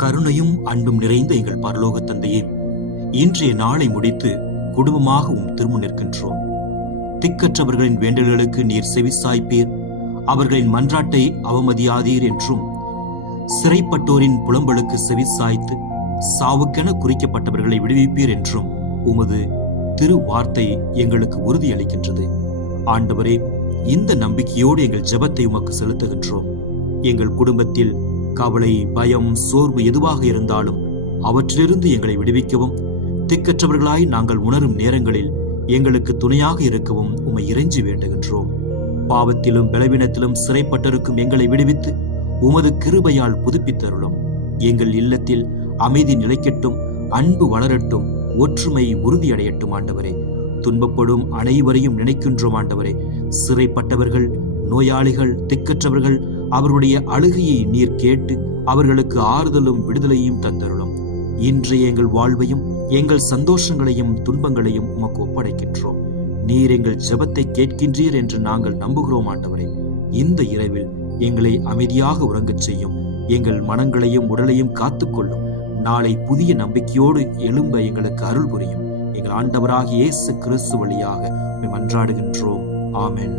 கருணையும் அன்பும் நிறைந்த எங்கள் பரலோக தந்தையே, இன்றைய நாளை முடித்து குடும்பமாக திரும்ப நிற்கின்றோம். திக்கற்றவர்களின் வேண்டல்களுக்கு நீர் செவிசாய்ப்பீர், அவர்களின் மன்றாட்டை அவமதியாதீர் என்றும், சிறைப்பட்டோரின் புலம்பலுக்கு செவிசாய்த்து சாவுக்கென குறிக்கப்பட்டவர்களை விடுவிப்பீர் என்றும் உமது திரு வார்த்தை எங்களுக்கு உறுதியளிக்கின்றது. ஆண்டவரே, இந்த நம்பிக்கையோடு எங்கள் ஜெபத்தை உமக்கு செலுத்துகின்றோம். எங்கள் குடும்பத்தில் கவலை, பயம், சோர்வு எதுவாக இருந்தாலும் அவற்றிலிருந்து எங்களை விடுவிக்கவும், திக்கற்றவர்களாய் நாங்கள் உணரும் நேரங்களில் எங்களுக்கு துணையாக இருக்கவும் உம்மை இறைஞ்சி வேண்டுகின்றோம். பாவத்திலும் பலவீனத்திலும் சிறைப்பட்டிருக்கும் எங்களை விடுவித்து உமது கிருபையால் புதுப்பித்தருளும். எங்கள் இல்லத்தில் அமைதி நிலைக்கட்டும், அன்பு வளரட்டும், ஒற்றுமை உறுதியடையட்டும். ஆண்டவரே, துன்பப்படும் அனைவரையும் நினைக்கின்றோம். ஆண்டவரே, சிறைப்பட்டவர்கள், நோயாளிகள், திக்கற்றவர்கள், அவருடைய அழுகையை நீர் கேட்டு அவர்களுக்கு ஆறுதலும் விடுதலையும் தந்தருளும். இன்றைய எங்கள் வாழ்வையும் எங்கள் சந்தோஷங்களையும் துன்பங்களையும் உமக்கு ஒப்படைக்கின்றோம். நீர் எங்கள் ஜெபத்தை கேட்கின்றீர் என்று நாங்கள் நம்புகிறோம். ஆண்டவரே, இந்த இரவில் எங்களை அமைதியாக உறங்கச் செய்யும். எங்கள் மனங்களையும் உடலையும் காத்துக்கொள்ளும். நாளை புதிய நம்பிக்கையோடு எழும்ப எங்களுக்கு அருள் புரியும். எங்கள் ஆண்டவராகிய இயேசு கிறிஸ்து வழியாக மன்றாடுகின்றோம். ஆமென்.